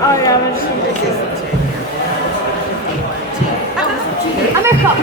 Oh ja, maar dat is niet Amerika.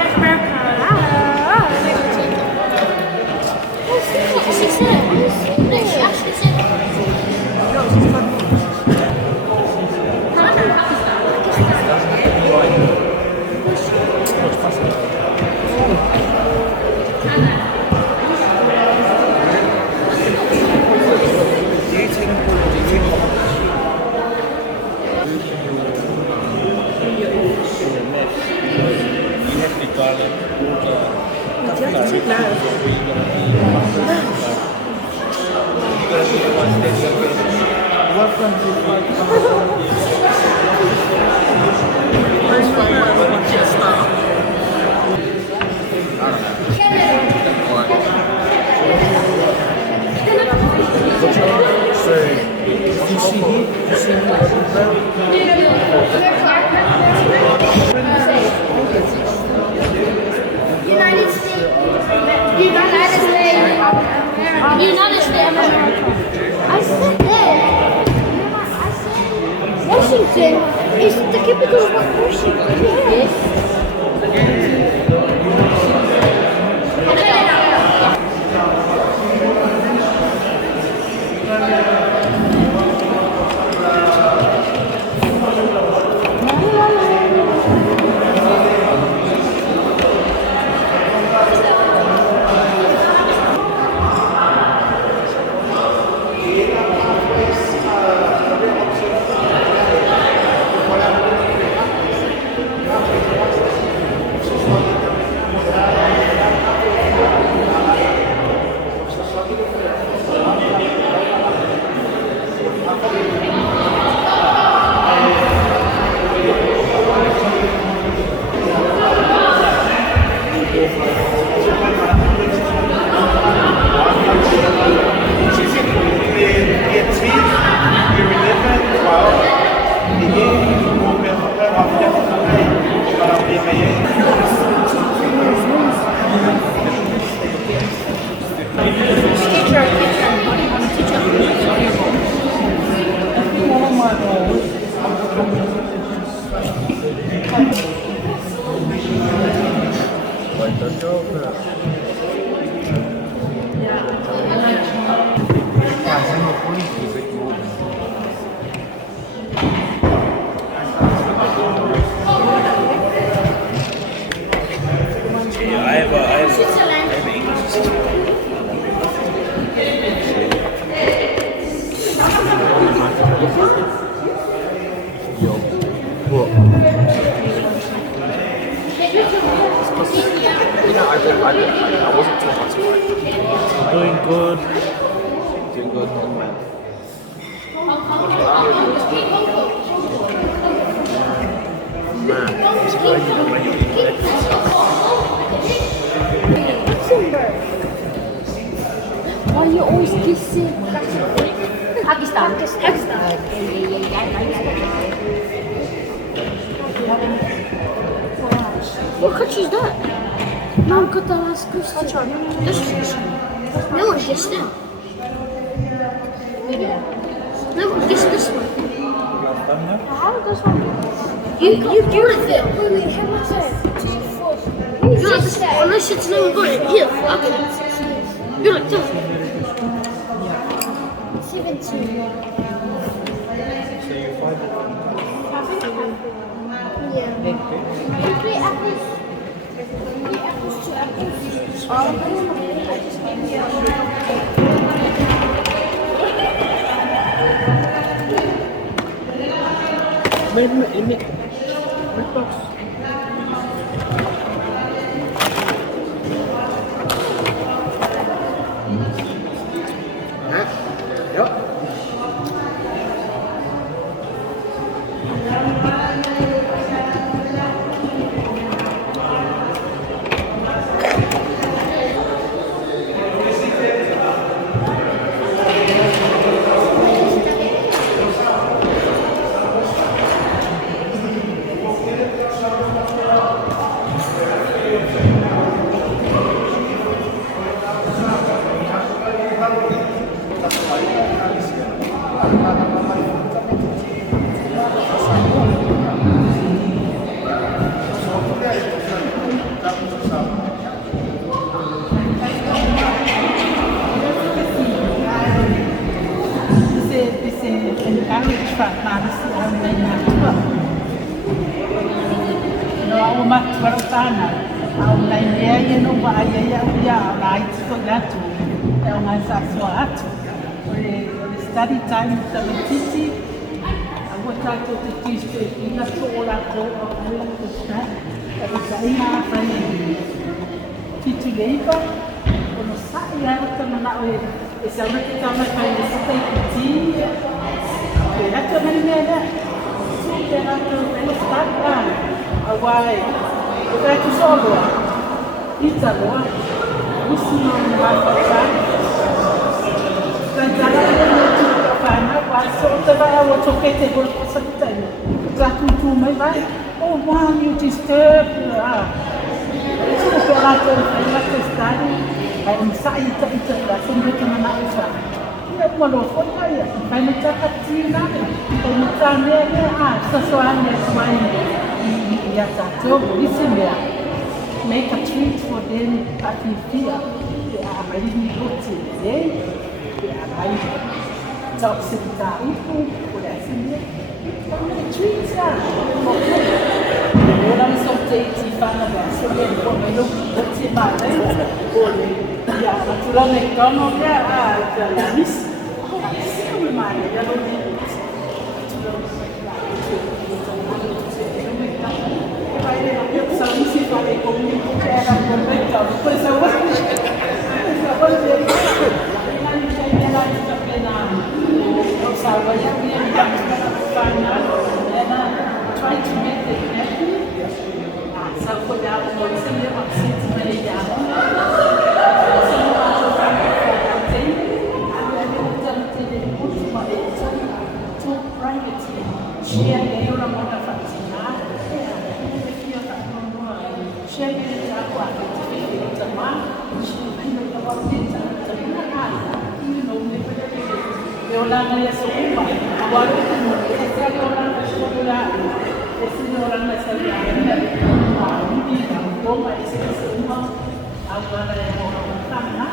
Washington is the capital of Washington. Yes. I wasn't too much right. Doing good. Doing good. Man, I'm surprised you don't like it. Luxembourg. Why are you always kissing? Pakistan. What country is that? No, got the last question. No one guessed it. No one guessed this one. How does one? You got it there. Unless it's no one got it. Here, okay. You're like, tell 17. So you find it. Yeah. 3 apples. 3 apples, 2 apples. All of them? I just need No au matwarutana au nainea ia no pa ai ia ia au na iti ko atu e o ngai sa sua atu o le study time Talamitaki a wa tato te tiste i na so o la ko o ala ko sta e sa ina fai titu leiva o no sa ia ta na o e sa me te tama fai le sa tai ti e atu na ni ia te atu e sta Awai, kita tu solo, kita loa, mesti nak makan. Dan jangan lupa juga kerana pasal terbaik awak coklat boleh pasal kita ni. Jatuh tu mai, oh wow you disturb lah. Itu operator yang kita ni, ayam saya itu lah, sendiri kena nak usah. Ia malu pun saya, saya nak cakap cina, saya nak tanya sesuatu yang selain. Yes, listen there. Make a treat for them at Faafia. They are very good today. They are very toxic taipu. What else in there? Make a treat, yeah. Orang sorti fan apa? Sebab orang itu berarti mana? Boleh. Ya, aturan ekonomi ya, jelas. Siapa mana? Kalau ni. Sālū si fare comunque era corretto, poi se vuoi try to make it happy. So for that, we'll send them up since many years. Orang yang semua, awal itu sekali orang sekolah, esok orang masih ada, ini rumah isi semua, awal yang orang tanah,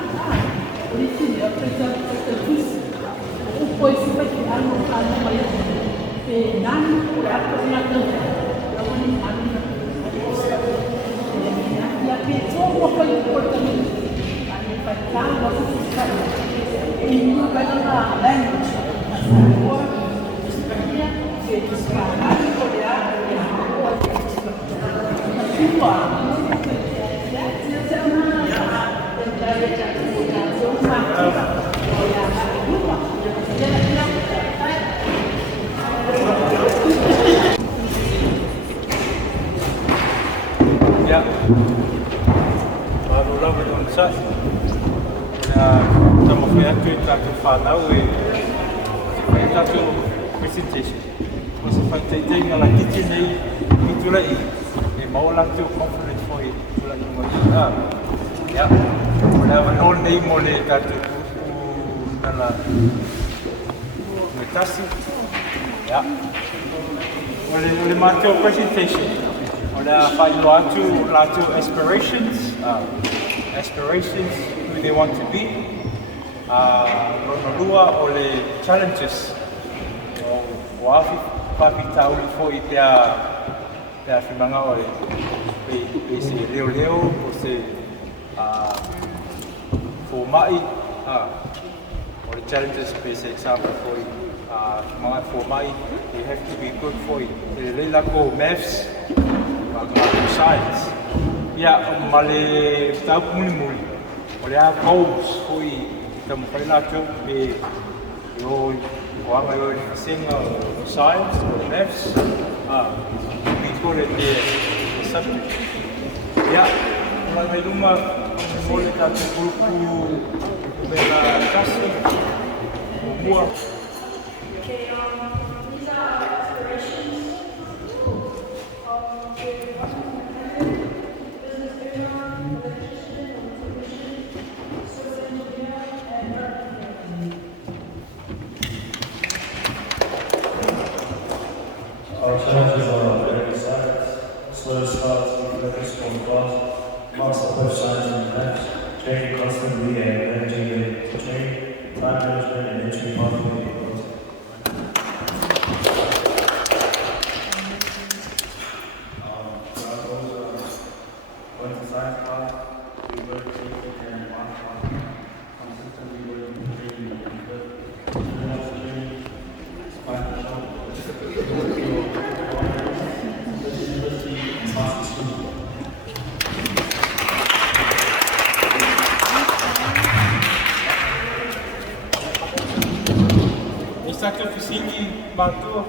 di sini kerja terus, upoi seperti anu macam penan, urat pernah tu, apa ni anu, ya betul apa yang pertama, anu pertama waktu sekali. Ini adalah language. Semua sebenarnya itu sekarang Korea yang semua ya baru lah berdosa. Estamos vendo que está aqui falando e está aqui o presentation. Você faz tem ela aqui tem itu lagi. E mau lang tu conference foi tu lagi mau ya. Ada non name oleh kata tu dalam metasi ya. Oleh mantau presentation. Oleh Faimālō latu aspirations who they want to be, Malua or the challenges. Aufa'i Tolu foi pea whimanga o pe se leo o se Foma'i or the challenges pe se example foi mga Foma'i, you have to be good for it. Leila ko maths, science. Ya, male tau muli. Olha goals foi estamos falando que eu quando eu ensino science or maths we call it the subject. Ya, kalau rumah boleh satu grupo bela kasih buat. Our challenges are on various sides. Slow starts with focus on class, master both science and maths, training constantly and managing the training, time management and entry pathway. mātua.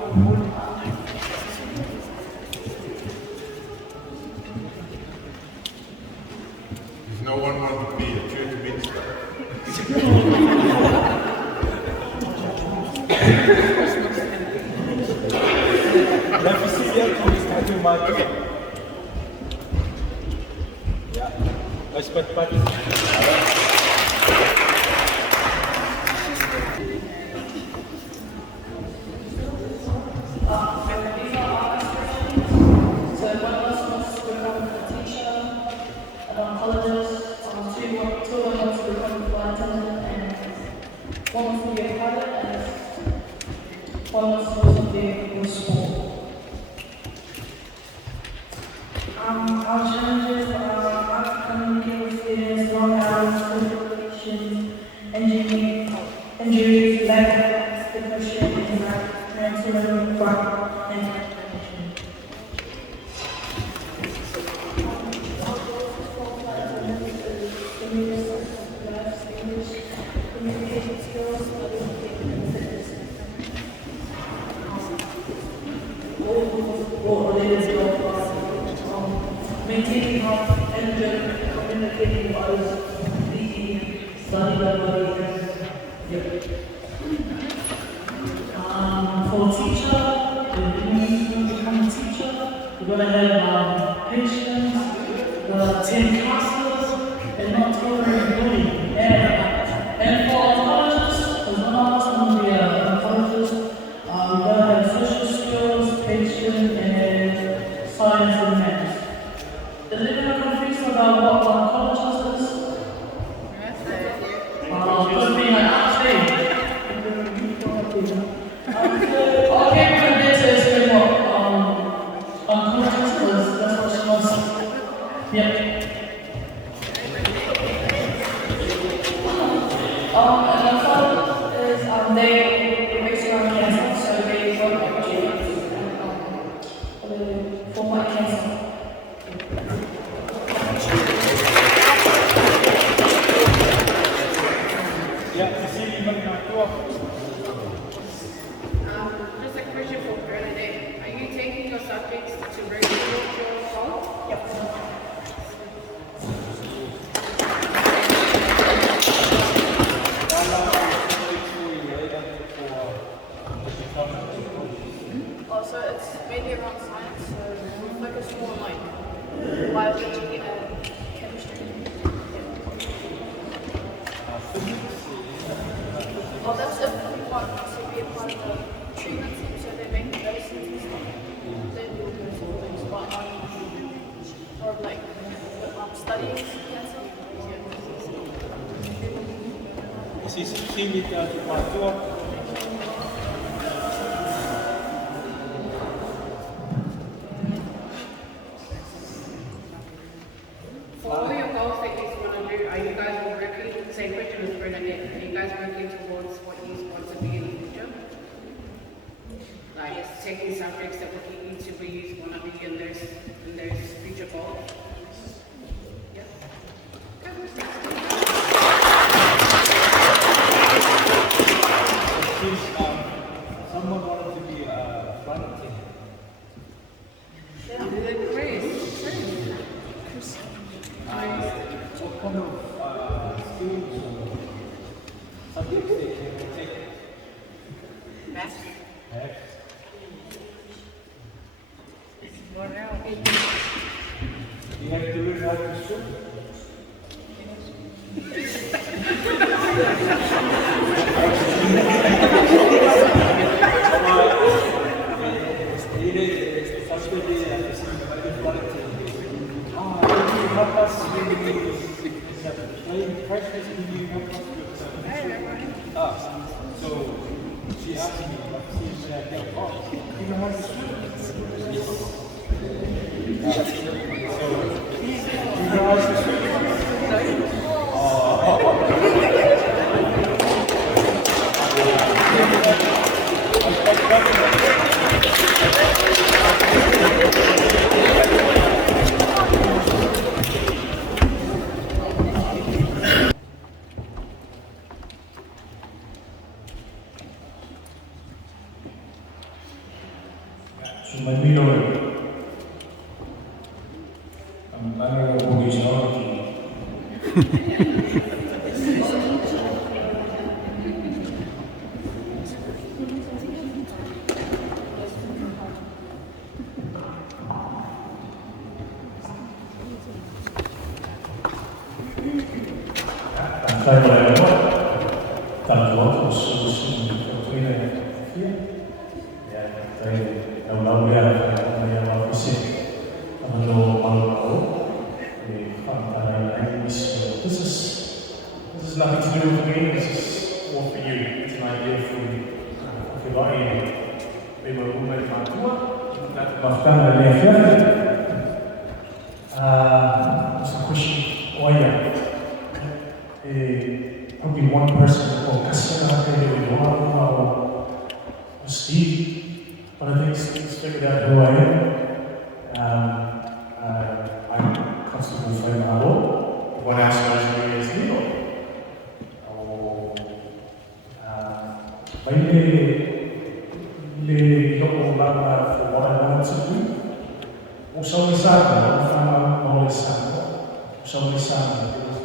Does no one want to be a church minister? La visita come stato mātua. Ja, mas pat. Our challenges are communicating with students, long hours, communication, injuries, lack of depression, and parental and information. Maintaining health and communicating with others, the study level for a teacher, when you become a teacher, you're going to have patients, 10 counselors, and not tolerating bullying. And for oncologists, because when I was going to be an oncologist, we're going to have social skills, patience, and science and math. Is anyone confused about what oncologist is? Could be an upstate. Okay, we're going to explain what oncologist is. That's what she wants. Yep. And the third is they based around cancer, so they work with genes for my cancer. Just a question for Bernadette. Are you taking your subjects to bring your home? Yep. Also, it's mainly around science, so we focus more on like biology and chemistry. Well, that's if we want to be a part of the treatment team, so they make medicines and stuff. Then we'll go to things, but or like studying cancer. Siis kiinnittää maatua. For all your goals that you want to do, are you guys all working, the same question with Bernadette, are you guys working towards what you want to be in the future? Like taking subjects that will get you to where you want to be in those future goals? Yeah. Someone wanted to be a flight attendant. What kind of skills or subjects they can take? Math. Math. What else? You have to learn how to swim. So she asked me, should I take off? You know how to swim? Yes. So, you know how to swim? So my Milo, I'm not going to This is nothing to do with me, this is all for you. It's an idea from Aufa'i. They were all made Mātua, that Maftana Leota. It's a question, probably one person, or Kasana, or Steve, but I think Steve's figured out who I am. I'm Constable Faimālō. What else knows me as Milo? Le local lava for what I wanted to do. Also, it was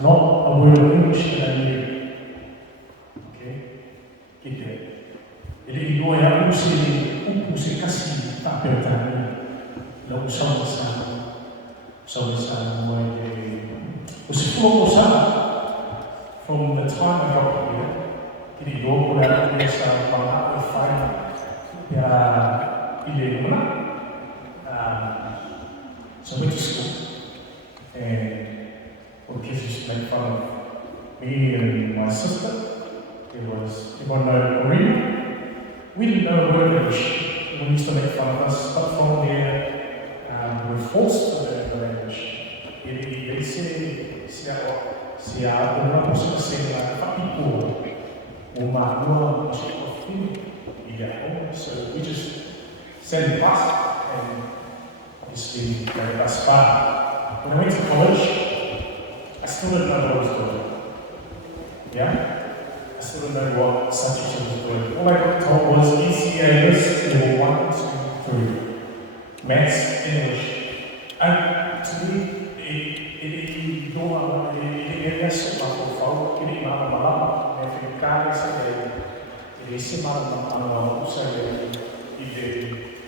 not a word of English that I knew. Okay? Get there. Ele igoia usi kasi tapetani. Lo usama sana. From the time I got here, ele igoia essa Aufa'i. So I went to school, and all the kids used to make fun of me and my sister. Everyone know PORIRUA. We didn't know a word of English. Everyone used to make fun of us, but from there, we were forced to learn the language. So we just sent the bus and obviously got a bus far. When I went to college, I still didn't know what I was doing. Yeah? I still didn't know what subject I was doing. All I got told was ECA list level 1, 2, 3. Maths, English. And to me, it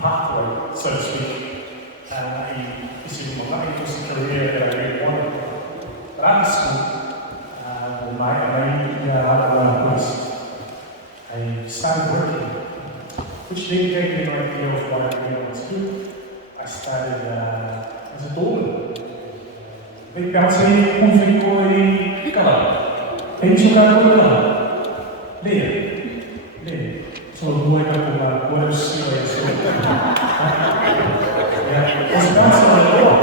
pathway, so to speak, this is a career that I really wanted. But after school, I started working, which then gave me an idea of what I really wanted to do. I started as a doorman. Ik had ze hoeveel kooi kan. En zo gaat het wel. Leer. Zo doe ik dat op mijn koers. Ja, dat is best wel leuk.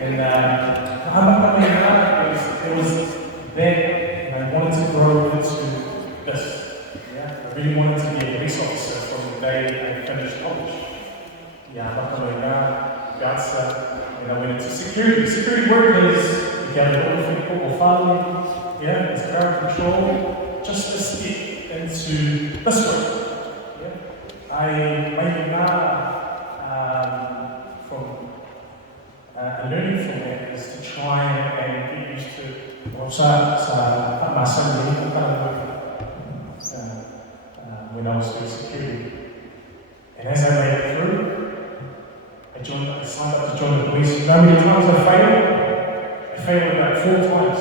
En it was there, and I wanted to grow into this. Yeah, I really wanted to be a police officer from the day I finished college. Yeah, and I went into security. Security work is you get a little family, yeah, it's crowd control, just to get into this work. Yeah. I made from learning from it is to try and get used to when I was doing security. And as I made it through, I signed up to join the police. You know how many times I failed? I failed about 4 times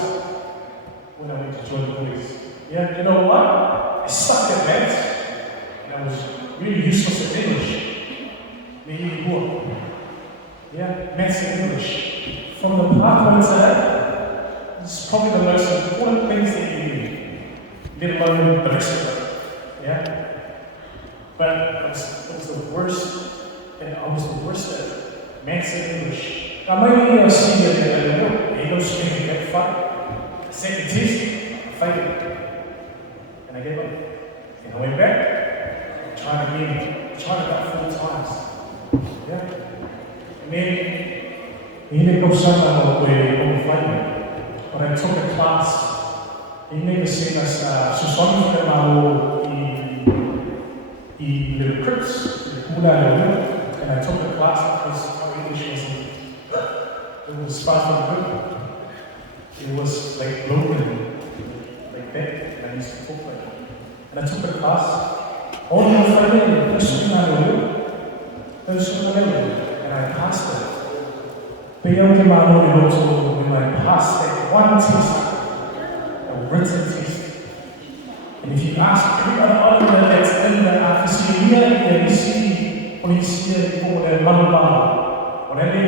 when I went to join the police. Yeah, you know what? I sucked at maths, and I was really useless at English. Maybe more. Yeah, maths and English. From the pathway to that, it's probably the most important things that you need, let alone the rest of it. Yeah? But it was the worst. And I was the worst at maths and English. I might see that they don't speak that fun. I sent the test, I failed. And I gave up. And I went back, I tried again. I tried about 4 times. Yeah? And then goes someone but I took a class. He never seen us Susoni Fui'ava in Little Crips. and I took the class because my English wasn't, it was far from good. It was like broken, like that, and I used to talk like that. And I took the class, all my friends, and I passed it. When I passed that one test, a written test, and if you ask every other argument that's in the Hasini, you see policia for the Malua, whatever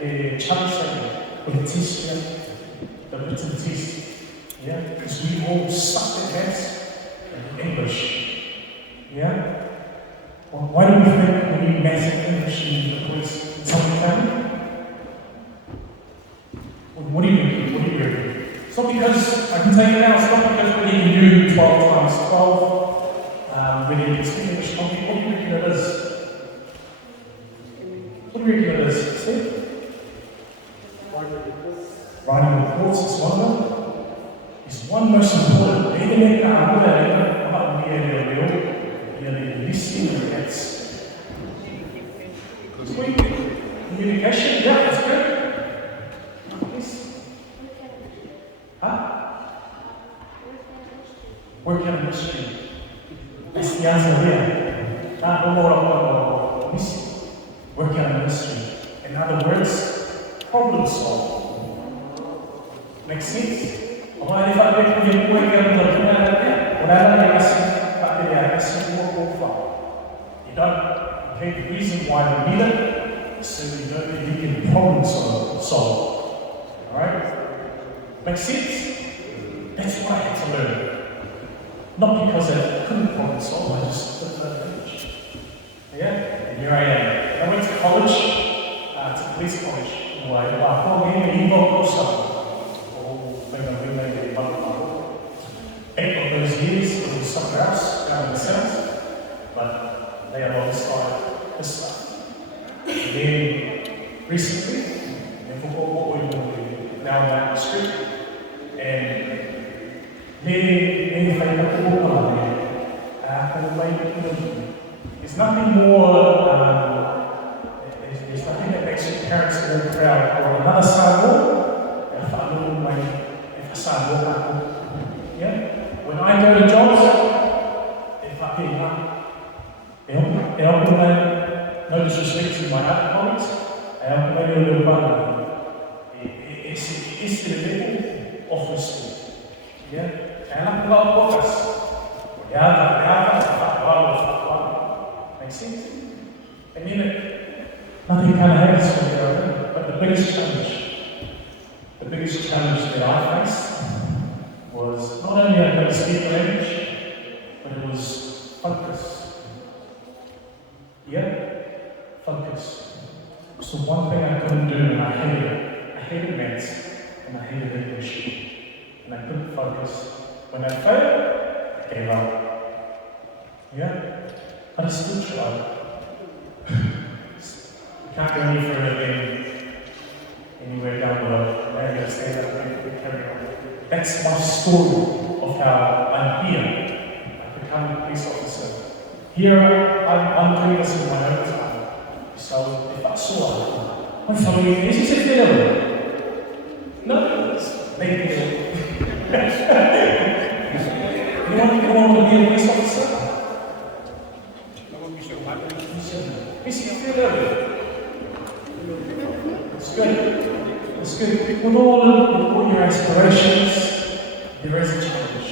the chance of the test, the written test, yeah, because we all suck at maths and English, yeah. Well, why do we think we need maths and English in the police in some family? What do you reckon? It's not because, I can tell you now, it's not because we need to do 12 times 12, we need to speak English. What do you reckon it is? What do you reckon it is? Steve? Writing reports is one of them. It's one most important. Communication, yeah, that's good. Work in a mystery. That's the answer here. Work in a mystery. In other words, problem solve. Make sense? You don't. Okay, the reason why we need it is so you know that you can problem solve. Alright? Make sense? That's what I had to learn. Not because I couldn't problem solve, I just didn't learn English. Yeah? And here I am. I went to college, to police college. Eight of those years, it was somewhere else, down in the south. But they have all started this stuff. And then recently, now I'm at the street, and there's nothing more, there's nothing that makes your parents more proud, or another Sālū, yeah? When I go to jobs, no disrespect to my other colleagues, it's the level of respect. Yeah? Makes sense? And then nothing kind of happens for me, but the biggest challenge that I faced was not only I could speak language, but it was focus. Yeah? Focus. So one thing I couldn't do, and I hated maths, and I hated English, and I couldn't focus. When I failed, I gave up. Yeah? But I still tried. You can't go any further than anywhere down the road. Now you gotta stand up and carry on. That's my story of how I'm here. I become a police officer. Here, I'm doing this in my own time. So, if I saw I'm following this, is it there? No, it's maybe Anyone want to be a police officer? It's good. It's good. With all your aspirations, there is a challenge.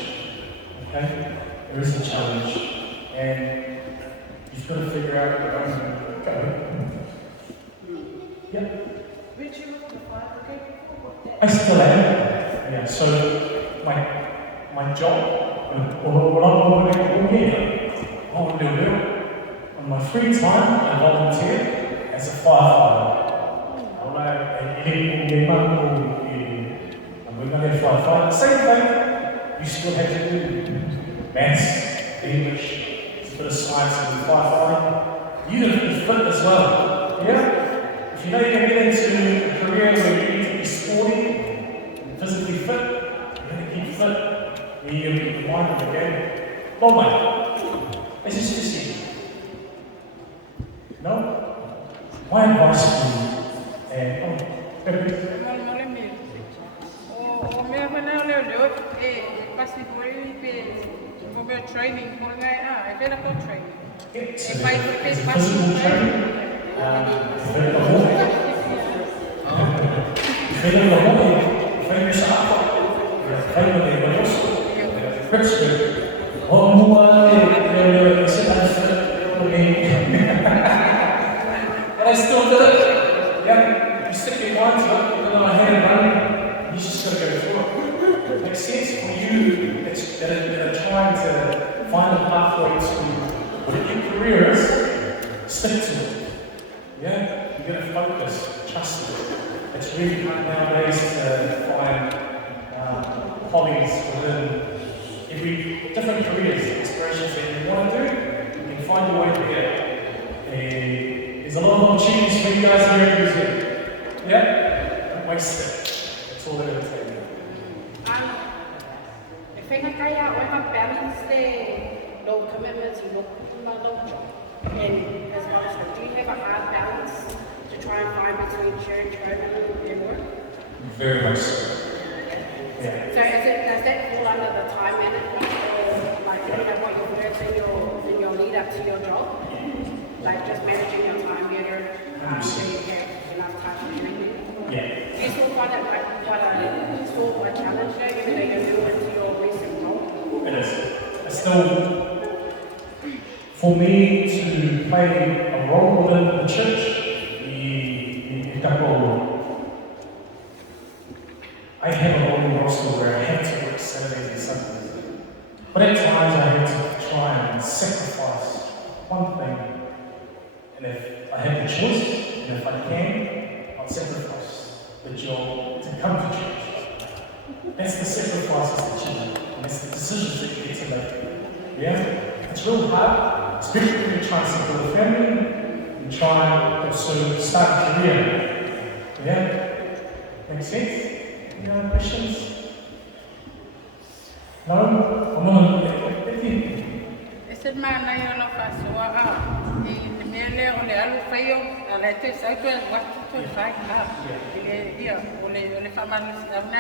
Okay? There is a challenge. And you've got to figure out where you're going to go. Yeah. I still am. Yeah, so my job, on my free time, I volunteer as a firefighter. Same thing, you still have to do maths, English, a bit of science and firefighting. You have to be fit as well. Yeah? If you know you're going to get into a career where you need to be sporty and physically fit, you're going to keep fit. You're going to keep the mind of the game. Well, mate, this is just it. know? My advice to you, and training, available training. it's a physical training. And I still did it. Yeah, you stick your mind to it, even though I had it running, you just got to go through it. It makes sense for you that are trying to find a pathway to what your career is, stick to it. Yeah, you're going to focus, trust it. It's really hard nowadays to find hobbies within every different careers, aspirations that you want to do. You can find your way to get there's a lot of opportunities for you guys here in New Zealand. Yeah? Don't waste it. That's all they're going to tell you. I think I have balance the low commitments and low job. And as well as do you have a hard balance to try and find between church, home, and work? Very much so. Yeah. So does that fall under the time management or like what you're doing in your lead up to your job? Like just managing your time better, so you have enough time for anything? Yeah. Do you still find it like quite a challenge there, even though you're new into your recent role? It is. It's still, for me to play a role within the church, I have a rolling roster where I have to work Saturdays and Sundays. But at times I have to try and sacrifice one thing. And if I have the choice, and if I can, I'll sacrifice the job to come to church. That's the sacrifices that you make, and that's the decisions that you get to make. Yeah? It's real hard, especially when you're trying to support a family, and try and also start a career. Yeah? Make sense? Any other questions? No? I'm on it. Ese mana yo no paso y me le ole algo feo a la este sai tu what to find up y dia ole fama na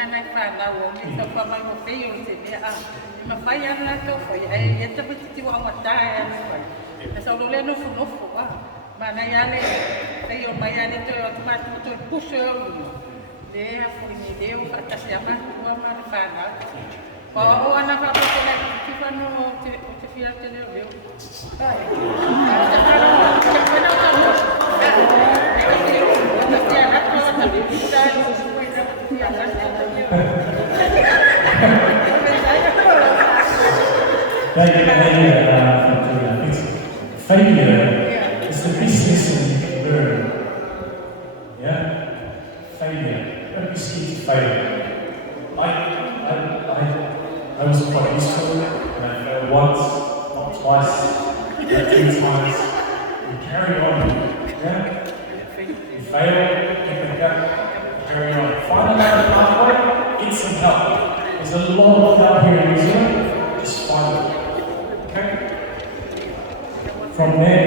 na fa na o ni to fama mo feo se me me fai ana to foi e esta petit wa mata e sa lo le no fu mana ya le feo mai ani to automatic to push de foi ni deu fa se ama wa ma fa na o ana fa to le ki fa no te fia te le eu Failure is the best lesson you can learn. Yeah? Failure. Don't be scared to fail. I was quite used to it, and I failed once, not twice, but 3 times. You carry on. Yeah? You fail, get back up, carry on. Find another pathway, get some help. There's a lot of help here in New Zealand, just find it. Okay? From there,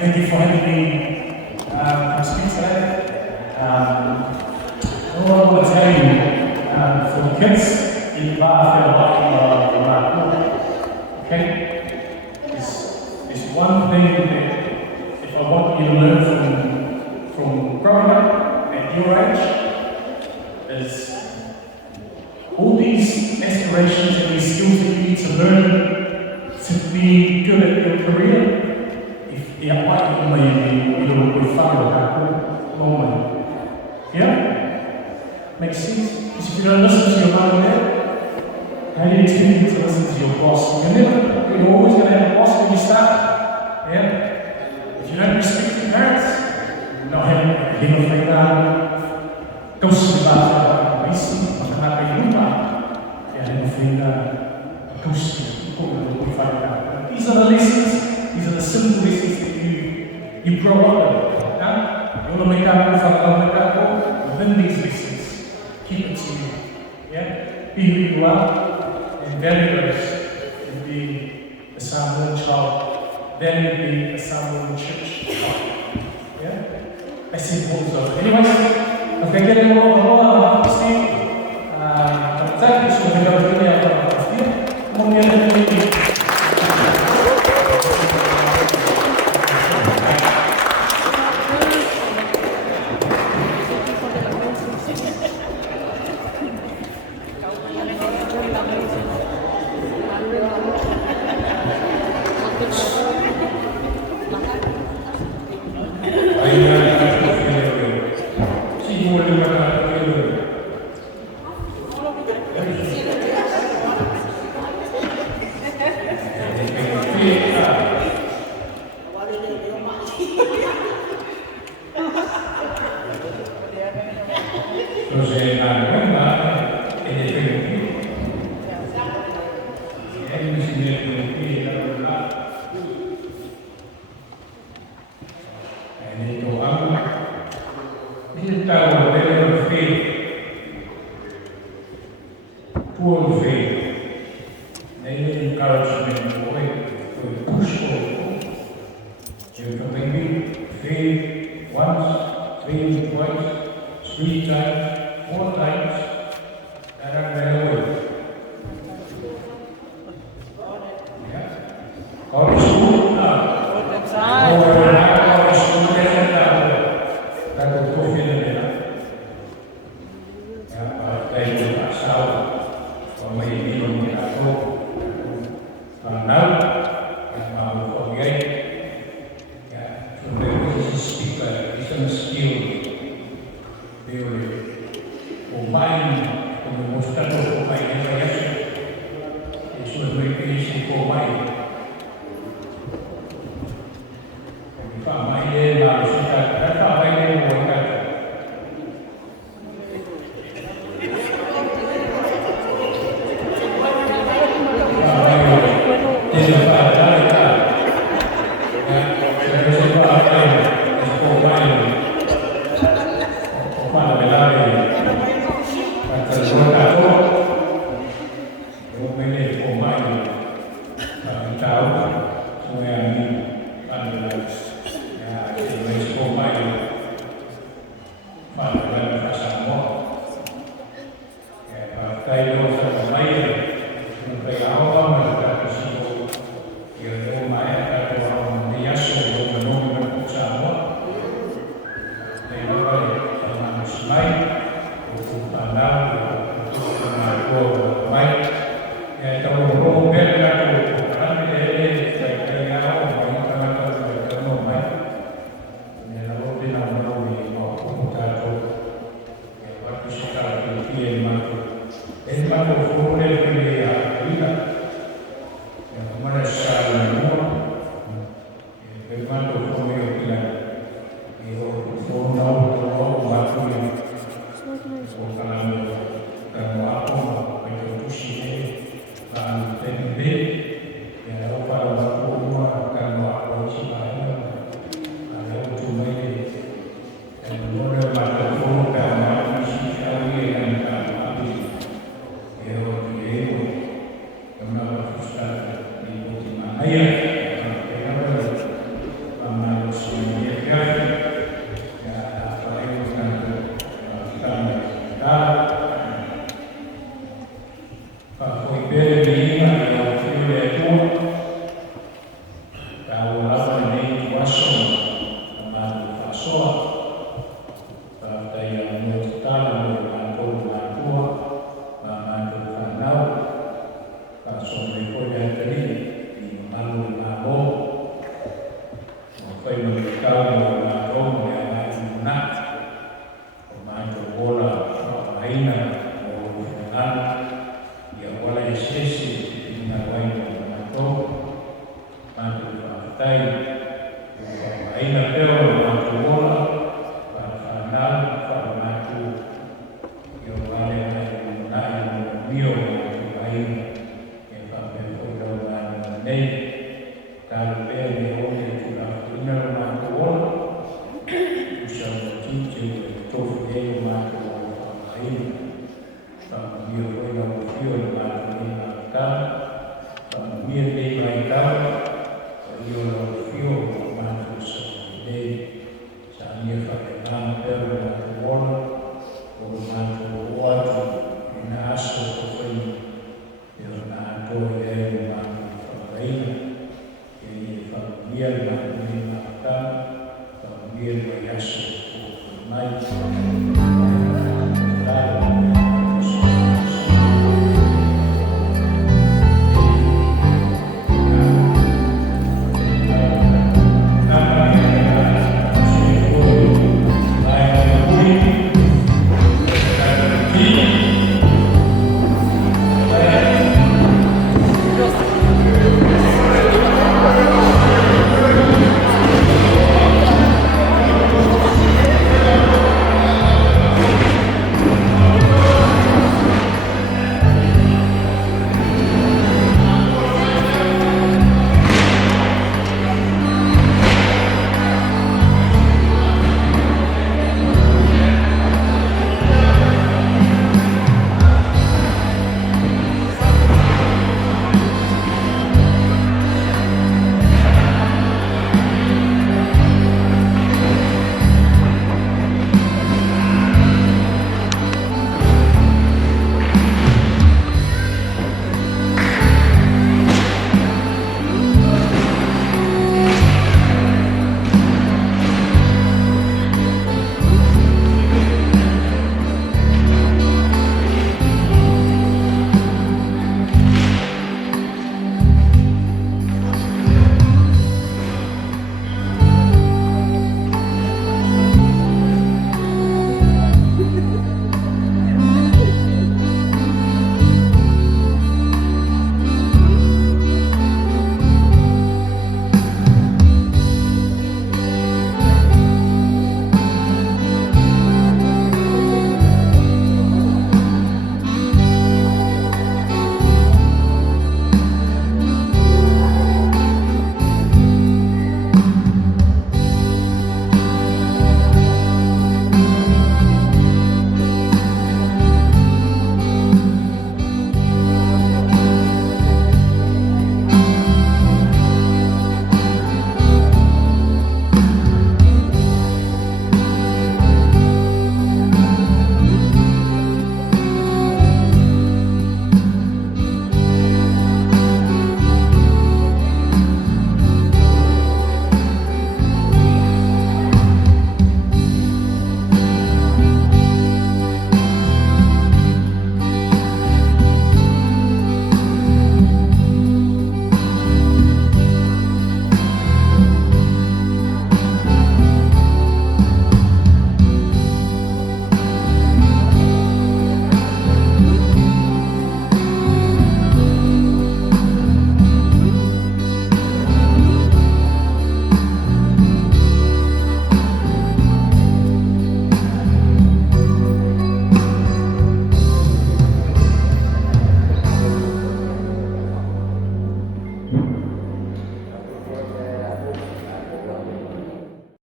thank you for having me come speak today. All I want to tell you, for the kids, okay? There's one thing that if I want you to learn from growing up at your age is all these aspirations and these skills that you need to learn to be good at your career. If you apply you'll follow. Yeah? Makes sense? Because if you don't listen to your mum and dad, how do you expect you to listen to your boss? You're always going to have a boss when you start. Yeah? If you don't respect your parents, you're not having a These are the lessons, these are the simple lessons that you grow up with. Yeah? You want to make out within these lessons. Keep it to you. Yeah? Be who you are and value those. And be a Sālū child. Value being a Sālū church. That's important stuff. Anyways, I've been getting a lot of Steve. Thank you so much for being here. Io lo fio, ma tu sei Milo.